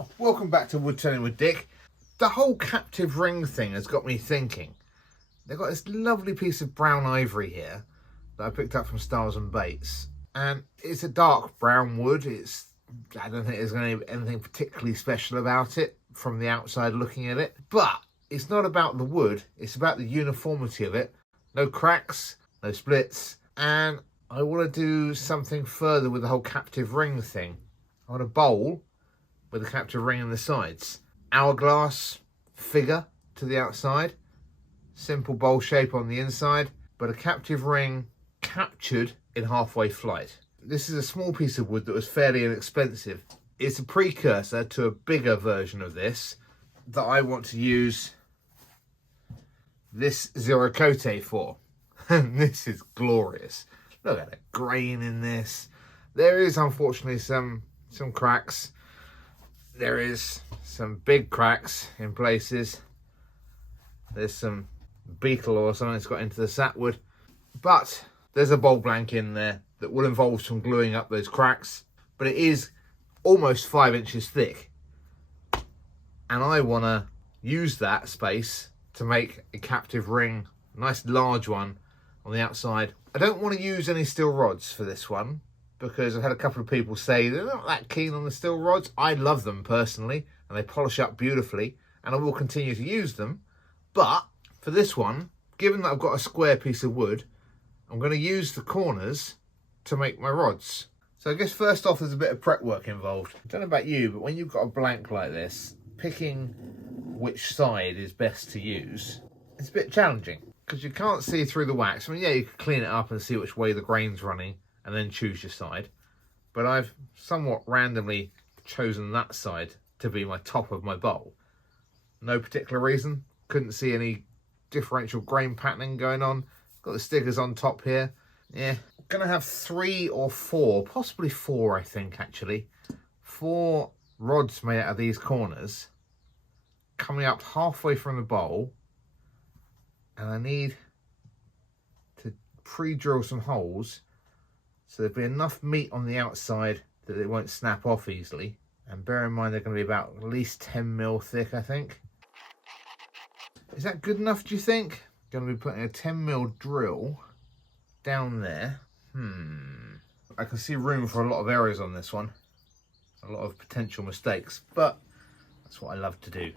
Oh, welcome back to Woodturning with Dick. The whole captive ring thing has got me thinking. They've got this lovely piece of brown ivory here that I picked up from Styles and Bates. And it's a dark brown wood. I don't think there's going to be anything particularly special about it from the outside looking at it. But it's not about the wood. It's about the uniformity of it. No cracks, no splits. And I want to do something further with the whole captive ring thing. I want a bowl with a captive ring in the sides. Hourglass figure to the outside. Simple bowl shape on the inside, but a captive ring captured in halfway flight. This is a small piece of wood that was fairly inexpensive. It's a precursor to a bigger version of this that I want to use this Zero Cote for. And this is glorious. Look at the grain in this. There is unfortunately some cracks. There is some big cracks in places. There's some beetle or something that's got into the sapwood. But there's a bowl blank in there that will involve some gluing up those cracks. But it is almost 5 inches thick. And I want to use that space to make a captive ring, a nice large one on the outside. I don't want to use any steel rods for this one, because I've had a couple of people say they're not that keen on the steel rods. I love them personally, and they polish up beautifully, and I will continue to use them. But for this one, given that I've got a square piece of wood, I'm going to use the corners to make my rods. So I guess first off, there's a bit of prep work involved. I don't know about you, but when you've got a blank like this, picking which side is best to use, it's a bit challenging, because you can't see through the wax. I mean, yeah, you can clean it up and see which way the grain's running, and then choose your side. But I've somewhat randomly chosen that side to be my top of my bowl. No particular reason. Couldn't see any differential grain patterning going on. Got the stickers on top here. Yeah, gonna have 3 or 4, possibly 4, I think actually. 4 rods made out of these corners coming up halfway from the bowl. And I need to pre-drill some holes so there'll be enough meat on the outside that it won't snap off easily. And bear in mind they're going to be about at least 10 mil thick, I think. Is that good enough, do you think? Going to be putting a 10 mil drill down there. I can see room for a lot of errors on this one. A lot of potential mistakes, but that's what I love to do.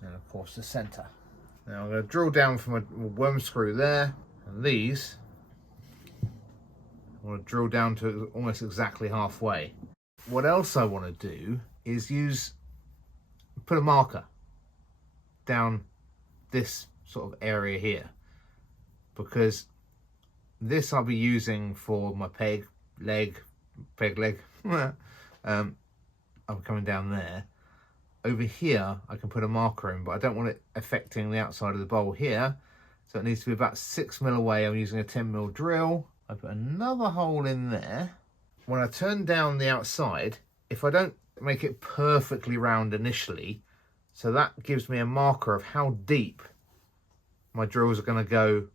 And of course the centre. Now I'm going to drill down from a worm screw there, and these I want to drill down to almost exactly halfway. What else I want to do is put a marker down this sort of area here, because this I'll be using for my peg leg. I'm coming down there. Over here, I can put a marker in, but I don't want it affecting the outside of the bowl here. So it needs to be about 6 mil away. I'm using a 10 mil drill. I put another hole in there. When I turn down the outside, if I don't make it perfectly round initially, so that gives me a marker of how deep my drills are going to go,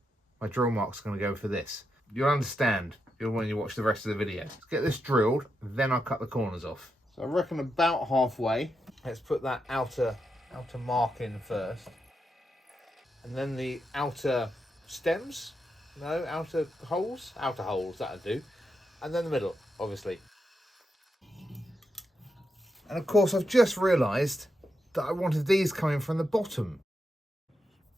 my drill marks are going to go for this. You'll understand when you watch the rest of the video. Let's get this drilled, then I'll cut the corners off. So I reckon about halfway. Let's put that outer mark in first. And then the outer stems. No, outer holes. Outer holes, that'll do. And then the middle, obviously. And of course, I've just realised that I wanted these coming from the bottom.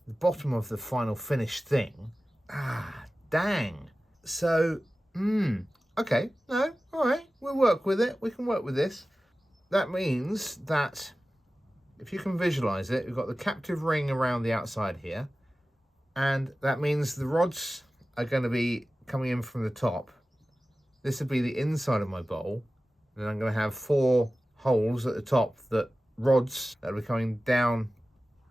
The bottom of the final finished thing. Ah, dang. So, okay, no, all right, we'll work with it. We can work with this. That means that if you can visualize it, we've got the captive ring around the outside here. And that means the rods are going to be coming in from the top. This would be the inside of my bowl. And I'm going to have 4 holes at the top, that rods that will be coming down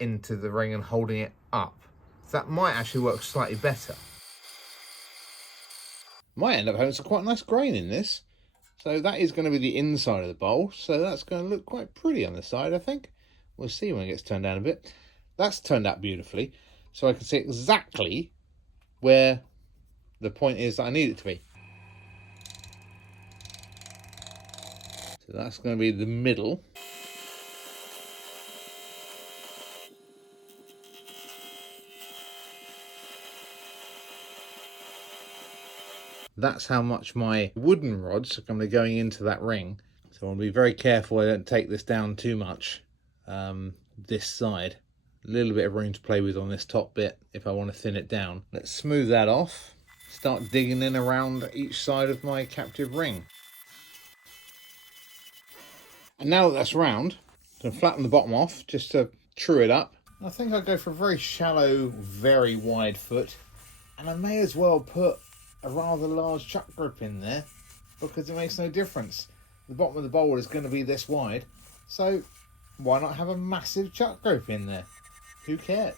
into the ring and holding it up. So that might actually work slightly better. Might end up having some quite nice grain in this. So that is going to be the inside of the bowl. So that's going to look quite pretty on the side, I think. We'll see when it gets turned down a bit. That's turned out beautifully. So I can see exactly where the point is that I need it to be. So that's going to be the middle. That's how much my wooden rods are going to be going into that ring. So I'll be very careful I don't take this down too much, this side. A little bit of room to play with on this top bit if I want to thin it down. Let's smooth that off. Start digging in around each side of my captive ring. And now that that's round, I'm going to flatten the bottom off just to true it up. I think I'll go for a very shallow, very wide foot. And I may as well put a rather large chuck grip in there because it makes no difference. The bottom of the bowl is going to be this wide, so why not have a massive chuck grip in there? Who cares?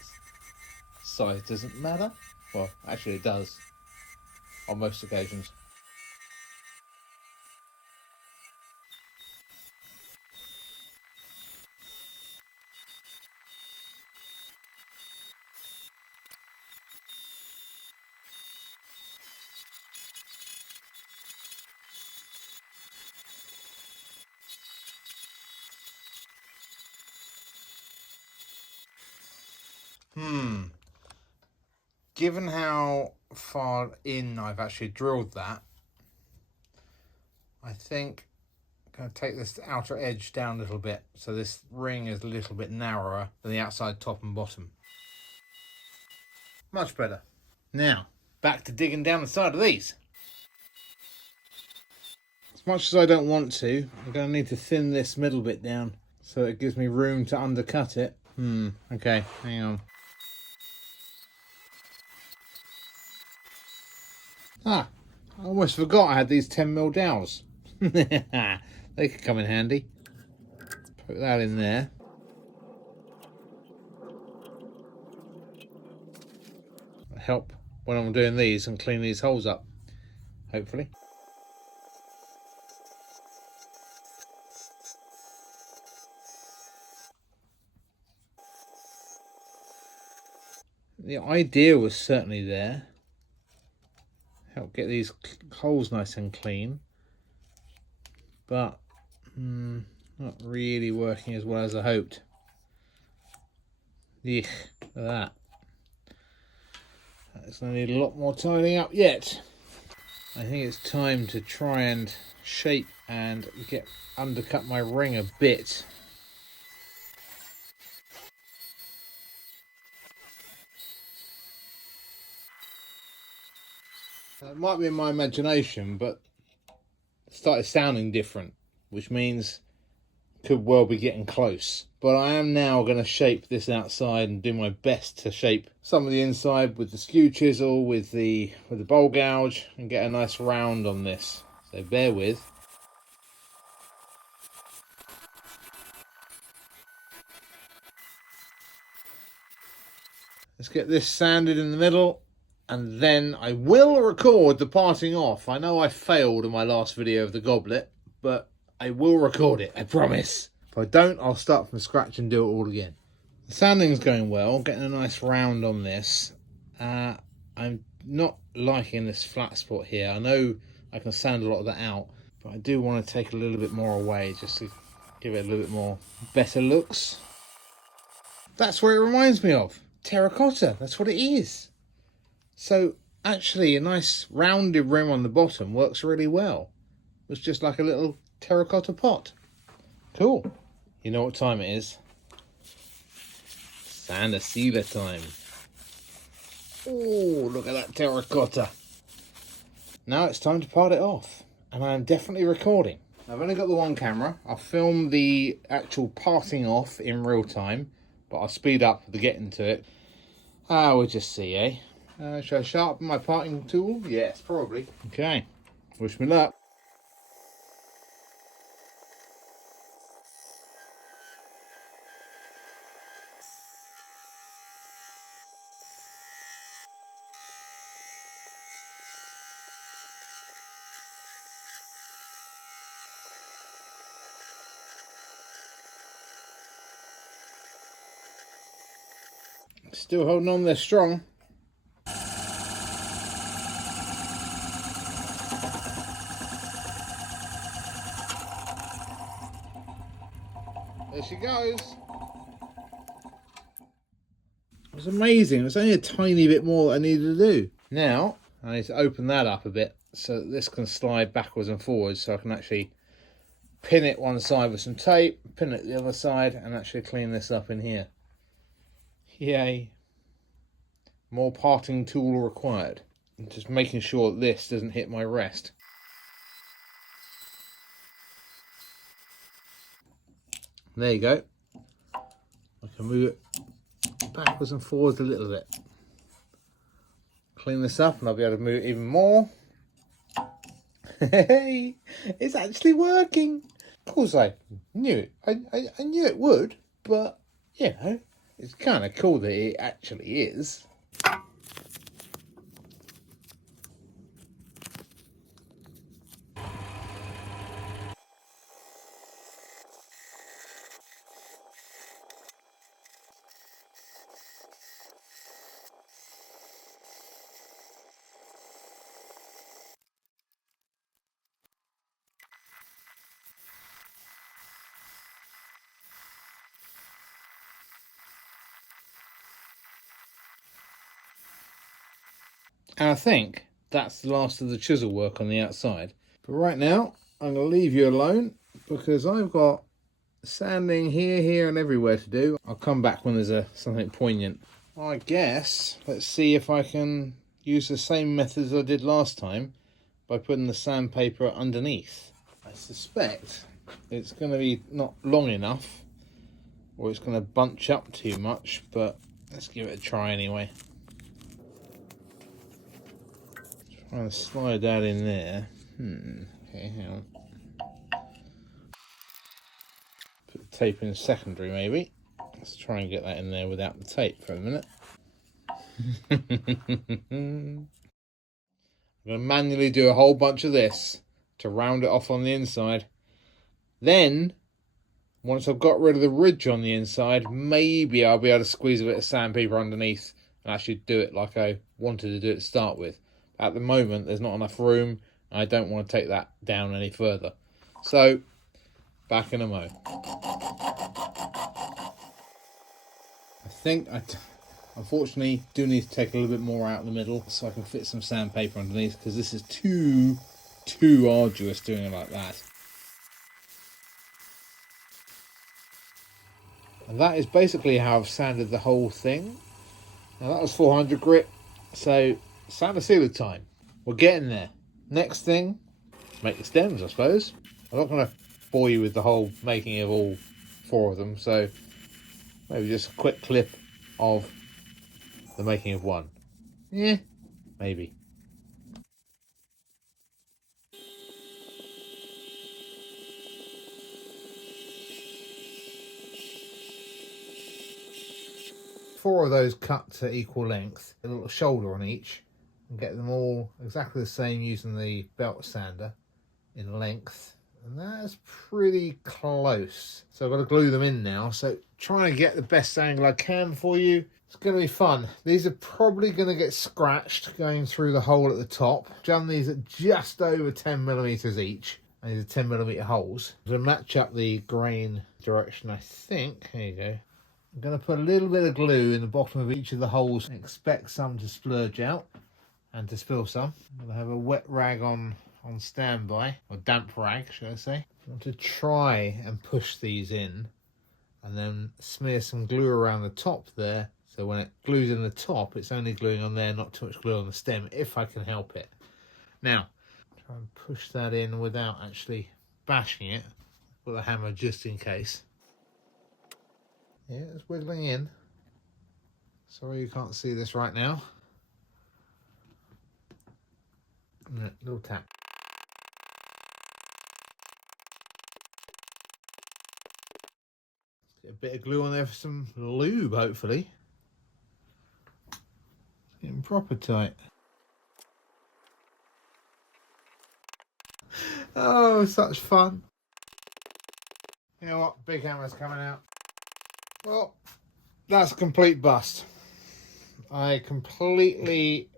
Size doesn't matter. Well, actually it does on most occasions. Given how far in I've actually drilled that, I think I'm going to take this outer edge down a little bit so this ring is a little bit narrower than the outside top and bottom. Much better. Now, back to digging down the side of these. As much as I don't want to, I'm going to need to thin this middle bit down so it gives me room to undercut it. Okay, hang on. I almost forgot I had these 10mm dowels. They could come in handy. Put that in there. Help when I'm doing these and clean these holes up, hopefully. The idea was certainly there. Help get these holes nice and clean, but not really working as well as I hoped. Eek, look at that. It's going to need a lot more tidying up yet. I think it's time to try and shape and undercut my ring a bit. It might be in my imagination, but it started sounding different, which means could well be getting close. But I am now going to shape this outside and do my best to shape some of the inside with the skew chisel, with the bowl gouge, and get a nice round on this. So bear with. Let's get this sanded in the middle. And then I will record the parting off. I know I failed in my last video of the goblet, but I will record it, I promise. If I don't, I'll start from scratch and do it all again. The sanding's going well, getting a nice round on this. I'm not liking this flat spot here. I know I can sand a lot of that out, but I do want to take a little bit more away just to give it a little bit more better looks. That's what it reminds me of. Terracotta, that's what it is. So actually a nice rounded rim on the bottom works really well. It's just like a little terracotta pot. Cool. You know what time it is? Sand sealer time. Oh, look at that terracotta. Now it's time to part it off. And I'm definitely recording. I've only got the one camera. I'll film the actual parting off in real time, but I'll speed up the getting to it. We'll just see, eh? Should I sharpen my parting tool? Yes, probably. Okay, wish me luck. Still holding on there strong. There she goes. It was amazing. It was only a tiny bit more that I needed to do. Now, I need to open that up a bit so that this can slide backwards and forwards, so I can actually pin it one side with some tape, pin it the other side, and actually clean this up in here. Yay. More parting tool required. Just making sure that this doesn't hit my rest. There you go. I can move it backwards and forwards a little bit. Clean this up and I'll be able to move it even more. Hey, it's actually working. Of course I knew it. I knew it would, but you know, it's kind of cool that it actually is. And I think that's the last of the chisel work on the outside. But right now, I'm going to leave you alone because I've got sanding here, here and everywhere to do. I'll come back when there's something poignant. I guess, let's see if I can use the same methods I did last time by putting the sandpaper underneath. I suspect it's going to be not long enough or it's going to bunch up too much, but let's give it a try anyway. Trying to slide that in there. Okay, hang on. Put the tape in secondary maybe. Let's try and get that in there without the tape for a minute. I'm going to manually do a whole bunch of this to round it off on the inside. Then, once I've got rid of the ridge on the inside, maybe I'll be able to squeeze a bit of sandpaper underneath and actually do it like I wanted to do it to start with. At the moment, there's not enough room. I don't want to take that down any further. So, back in a mo. I think I, unfortunately, do need to take a little bit more out in the middle so I can fit some sandpaper underneath because this is too arduous doing it like that. And that is basically how I've sanded the whole thing. Now that was 400 grit, so sander sealer time. We're getting there. Next thing, make the stems, I suppose. I'm not going to bore you with the whole making of all 4 of them, so maybe just a quick clip of the making of 1. Yeah, maybe. Four of those cut to equal length, a little shoulder on each, and get them all exactly the same using the belt sander in length. And that's pretty close. So I've got to glue them in now. So trying to get the best angle I can for you. It's going to be fun. These are probably going to get scratched going through the hole at the top. I've done these at just over 10 millimeters each. And these are 10 millimeter holes. I'm going to match up the grain direction, I think. Here you go. I'm going to put a little bit of glue in the bottom of each of the holes and expect some to splurge out and to spill some. I'm going to have a wet rag on standby, or damp rag, should I say. I want to try and push these in and then smear some glue around the top there. So when it glues in the top, it's only gluing on there, not too much glue on the stem, if I can help it. Now, try and push that in without actually bashing it with a hammer just in case. Yeah, it's wiggling in. Sorry you can't see this right now. Yeah, little tap. Get a bit of glue on there for some lube, hopefully. It's getting proper tight. Oh, such fun. You know what? Big hammer's coming out. Well, that's a complete bust. I completely,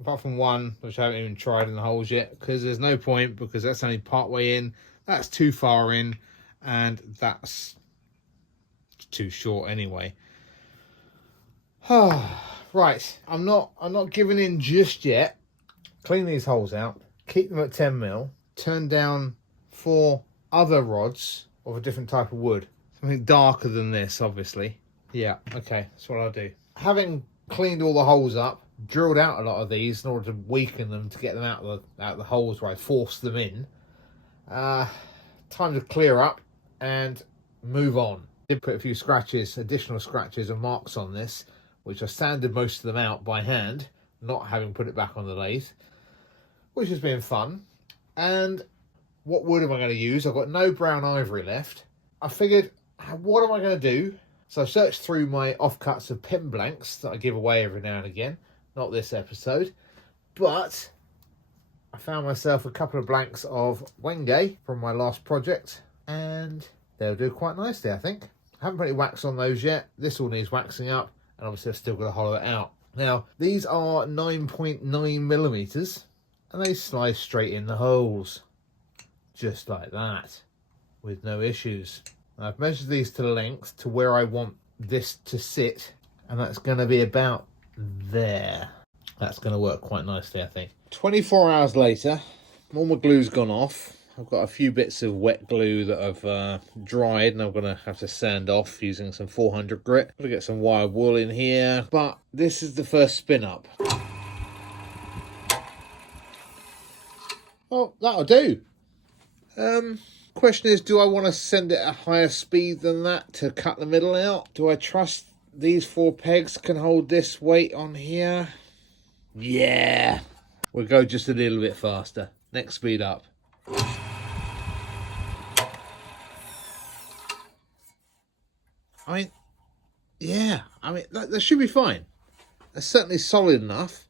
apart from one, which I haven't even tried in the holes yet, because there's no point, because that's only part way in. That's too far in, and that's too short anyway. Right, I'm not giving in just yet. Clean these holes out, keep them at 10mm, turn down 4 other rods of a different type of wood. Something darker than this, obviously. Yeah, okay, that's what I'll do. Having cleaned all the holes up, drilled out a lot of these in order to weaken them to get them out of the holes where I forced them in. Time to clear up and move on. I did put a few scratches, additional scratches and marks on this, which I sanded most of them out by hand, not having put it back on the lathe, which has been fun. And what wood am I going to use? I've got no brown ivory left. I figured, what am I going to do? So I searched through my offcuts of pin blanks that I give away every now and again. Not this episode, but I found myself a couple of blanks of Wenge from my last project, and they'll do quite nicely, I think. I haven't put any wax on those yet. This all needs waxing up, and obviously I've still got to hollow it out. Now, these are 9.9mm, and they slide straight in the holes. Just like that, with no issues. I've measured these to length to where I want this to sit, and that's going to be about there. That's going to work quite nicely, I think. 24 hours later, all my glue's gone off. I've got a few bits of wet glue that I've dried, and I'm going to have to sand off using some 400 grit. I'm going to get some wire wool in here, but this is the first spin up. Oh, that'll do. Question is, do I want to send it at a higher speed than that to cut the middle out? Do I trust these 4 pegs can hold this weight on here? Yeah. We'll go just a little bit faster. Next speed up. I mean, yeah. I mean, that should be fine. It's certainly solid enough.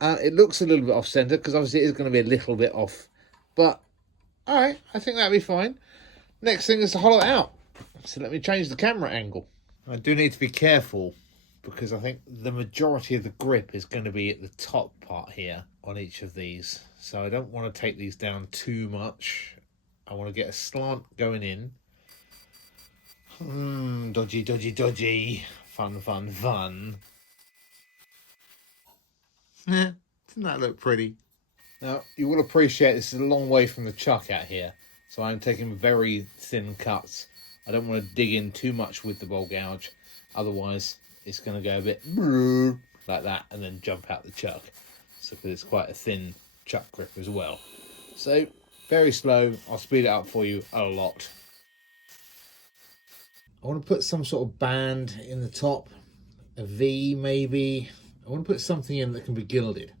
It looks a little bit off centre because obviously it is going to be a little bit off. But, alright, I think that'll be fine. Next thing is to hollow it out. So let me change the camera angle. I do need to be careful because I think the majority of the grip is going to be at the top part here on each of these. So I don't want to take these down too much. I want to get a slant going in. Dodgy, dodgy, dodgy. Fun, fun, fun. Doesn't that look pretty? Now, you will appreciate this is a long way from the chuck out here. So I'm taking very thin cuts. I don't want to dig in too much with the bowl gouge. Otherwise, it's going to go a bit like that and then jump out the chuck. So because it's quite a thin chuck grip as well. So, very slow. I'll speed it up for you a lot. I want to put some sort of band in the top. A V maybe. I want to put something in that can be gilded.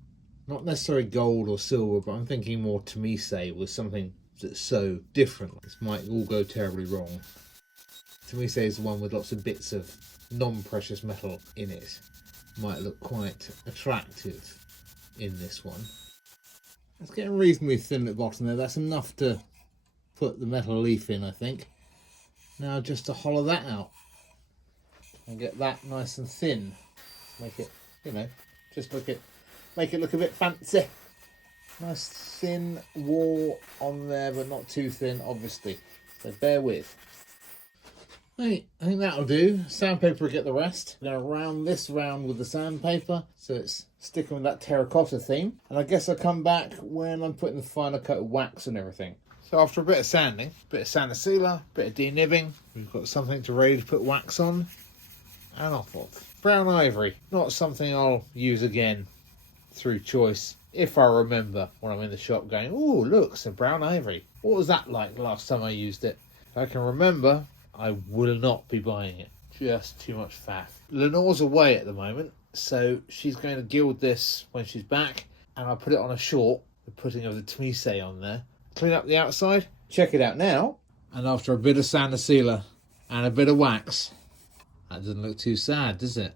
Not necessarily gold or silver, but I'm thinking more Tamise with something that's so different. This might all go terribly wrong. Tamise is the one with lots of bits of non-precious metal in it. Might look quite attractive in this one. It's getting reasonably thin at the bottom there. That's enough to put the metal leaf in, I think. Now just to hollow that out and get that nice and thin. Make it, you know, just make it look a bit fancy. Nice thin wall on there, but not too thin, obviously. So bear with. Right, I think that'll do. Sandpaper will get the rest. I'm going to round this round with the sandpaper, so it's sticking with that terracotta theme. And I guess I'll come back when I'm putting the final coat of wax and everything. So after a bit of sanding, a bit of sander sealer, a bit of denibbing, we've got something ready to put wax on and off of. Brown ivory, not something I'll use again through choice. If I remember when I'm in the shop going, oh look, some brown ivory. What was that like last time I used it? If I can remember, I will not be buying it. Just too much faff. Lenore's away at the moment, so she's going to gild this when she's back, and I'll put it on a short, the putting of the Tamise on there. Clean up the outside, check it out now, and after a bit of sander sealer and a bit of wax, that doesn't look too sad, does it?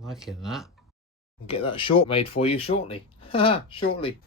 Liking that. I'll get that short made for you shortly. Haha, shortly.